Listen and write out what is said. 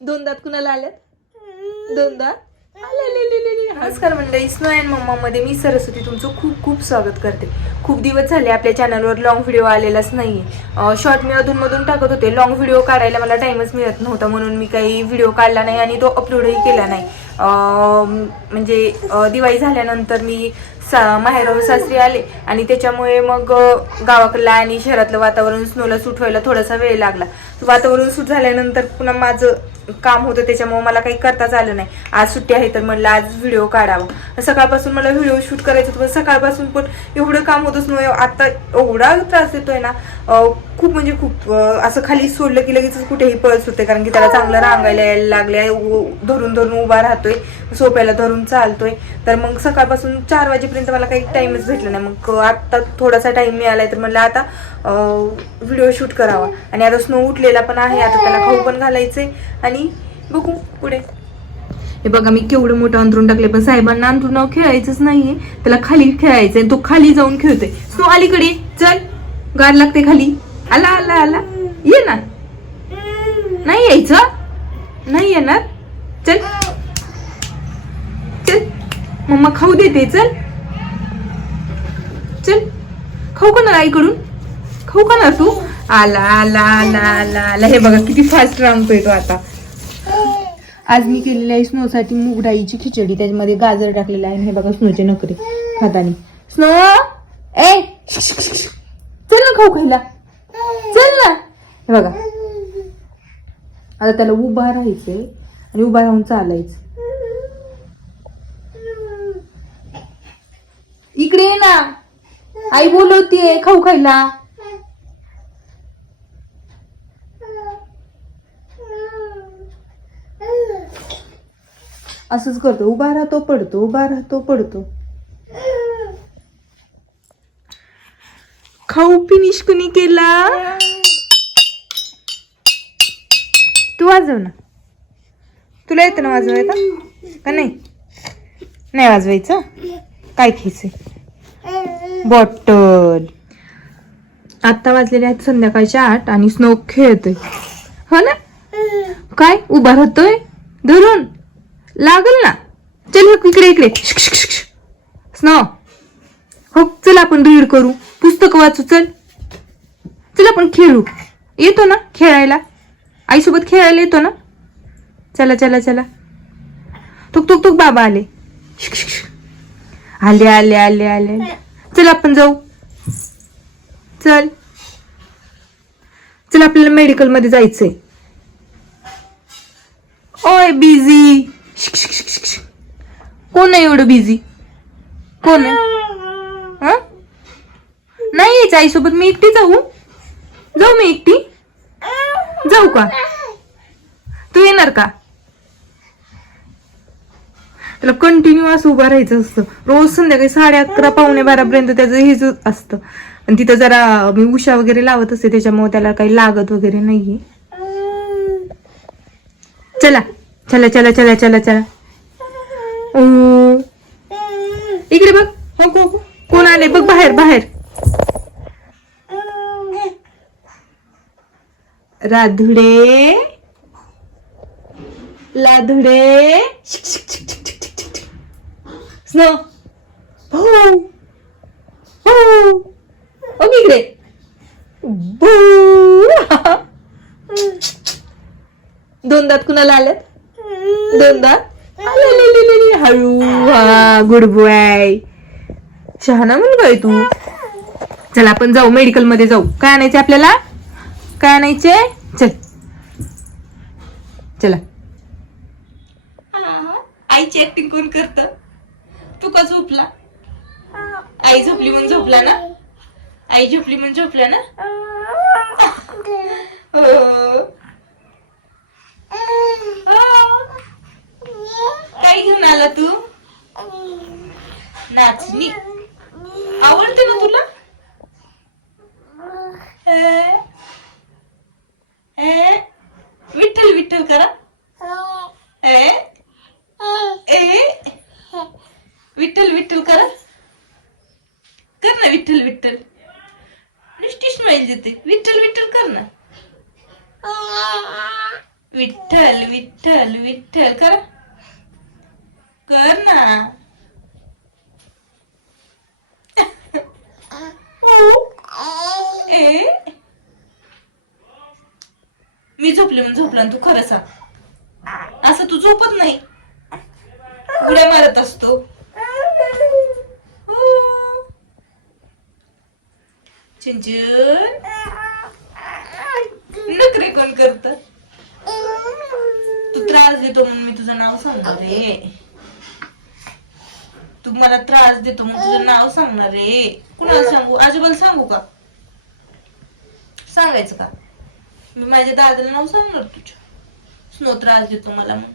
दोन दात कुणाला आल्यात? दोन दात. नमस्कार मंडळी, स्नो अँड मम्मा मध्ये मी सरस्वती तुमचं खूप खूप स्वागत करते. खूप दिवस झाले आपल्या चॅनलवर लॉंग व्हिडिओ आलेलाच नाहीये. शॉर्ट मी अधूनमधून टाकत होते. लॉंग व्हिडिओ काढायला मला टाइमच मिळत नव्हता, म्हणून मी काही व्हिडिओ काढला नाही आणि तो अपलोडही केला नाही. म्हणजे दिवाळी झाल्यानंतर मी माहेराहून सासरी आले आणि त्याच्यामुळे मग गावाकडला आणि शहरातलं वातावरण स्नोला सूट व्हायला थोडासा वेळ लागला. वातावरण सूट झाल्यानंतर पुन्हा माझं काम होतं, त्याच्यामुळे मला काही करताच आलं नाही. आज सुट्टी आहे तर म्हणलं आज व्हिडिओ काढावा. सकाळपासून मला व्हिडिओ शूट करायचं होतं, पण सकाळपासून पण एवढं काम होतच नाही. आता एवढा त्रास येतोय ना, खूप म्हणजे खूप. असं खाली सोडलं की लगेच कुठेही पळत होते, कारण की त्याला चांगलं रांगायला यायला लागले. धरून धरून उभा राहतोय, सोप्याला धरून चालतोय. तर मग सकाळपासून 4 वाजेपर्यंत मला काही टाइमच भेटला नाही. मग आता थोडासा टाइम मिळालाय तर म्हणलं आता व्हिडिओ शूट करावा. आणि आता स्नो उठलेला पण आहे, आता त्याला खाऊ पण घालायचंय आणि बघू पुढे. हे बघा मी केवढं मोठं अंतरून टाकले, पण साहेबांना अंतरुणावर खेळायचंच नाहीये, त्याला खाली खेळायचंय. तो खाली जाऊन खेळतोय. स्नो अलीकडे चल, गार लागते खाली. आला आला आला, ये ना. नाही यायचं, नाही येणार. चल चल, मम्मा खाऊ देते. चल चल, खाऊ का ना आईकडून, खाऊ का ना तू. आला आला आला आला आला. हे बघा किती फास्ट रांगतोय तो आता. आज मी केलेली आहे स्नोसाठी मूग डाळीची खिचडी, त्याच्यामध्ये गाजर टाकलेलं आहे. हे बघा स्नोचे नखरे खातानी. स्नो ए चल ना खाऊ खायला, चल ना. हे बघा आता त्याला उभा राहायचंय आणि उभा राहून चालायचं. इकडे ये ना, आई बोलवतीये खाऊ खायला. असंच करतो, उभा राहतो पडतो, उभा राहतो पडतो. खाऊ फिनिश कुणी केला? तू वाजव ना, तुला येतं ना वाजवायला का नाही? नाही वाजवायचं. काय खायचंय? बॉटल. आता वाजलेले आहेत संध्याकाळच्या 8 आणि स्नो खेळतोय. हो ना? काय उभा राहतोय धरून, लागल ना. चल इकडे इकडे. स्नो हो, चल आपण रीड करू, पुस्तक वाचू. चल चल आपण खेळू. येतो ना खेळायला? आईसोबत खेळायला येतो ना? चला चला चला. तुक तुक तुक, बाबा आले. आले आले आले आले. चल आपण जाऊ. चल चल, आपल्याला मेडिकल मध्ये जायचंय. ओय बिझी. कोण आहे एवढं बिझी? कोण आहे? नाही यायचं आईसोबत, मी एकटी जाऊ. जाऊ मी एकटी? जाऊ का? तू येणार का? त्याला कंटिन्यू असं उभं राहायचं असतं. रोज संध्याकाळी 11:30 पावणे 12 पर्यंत त्याचं हेच असतं. आणि तिथं जरा मी उषा वगैरे लावत असते, त्याच्यामुळे त्याला काही लागत वगैरे नाहीये. चला चला चला चला चला चला. इकडे बघ. हो हो, कोण आले बघ बाहेर बाहेर. राधुडे लाधुडे. स्नो हो हो, इकडे बू. दोन दात कुणाला आल्यात? दोन दात. हळू. हा, गुड बॉय, शहाणा मुलगा आहे तू. चल आपण जाऊ मेडिकल मध्ये जाऊ. काय आणायचे आपल्याला? काय आणायचे? चल चला. आईची ऍक्टिंग कोण करत? तू का झोपला? आई झोपली म्हणून झोपला ना? आई झोपली म्हणून झोपला ना? काय घेऊन आला तू? नाचणी आवडते ना तुला? विठ्ठल विठ्ठल करा. विठ्ठल विठ्ठल करा. कर ना विठ्ठल विठ्ठल. नुसती स्माईल देते. विठ्ठल विठ्ठल विठ्ठल विठ्ठल विठ्ठल कर कर ना. ए मी झोपले म्हणून झोपला आणि तू खरं सांग. असं तू झोपत नाही, उड्या मारत असतो. चिंचन नखरे कोण करत? तू त्रास देतो म्हणून मी तुझं नाव सांगणार रे. तू मला त्रास देतो म्हणून तुझं नाव सांगणार रे. कुणाला सांगू? आजोबाला सांगू का? सांगायचं का? मी माझ्या दादाला नाव सांगणार तुझ्या. स्नो त्रास देतो मला म्हणून.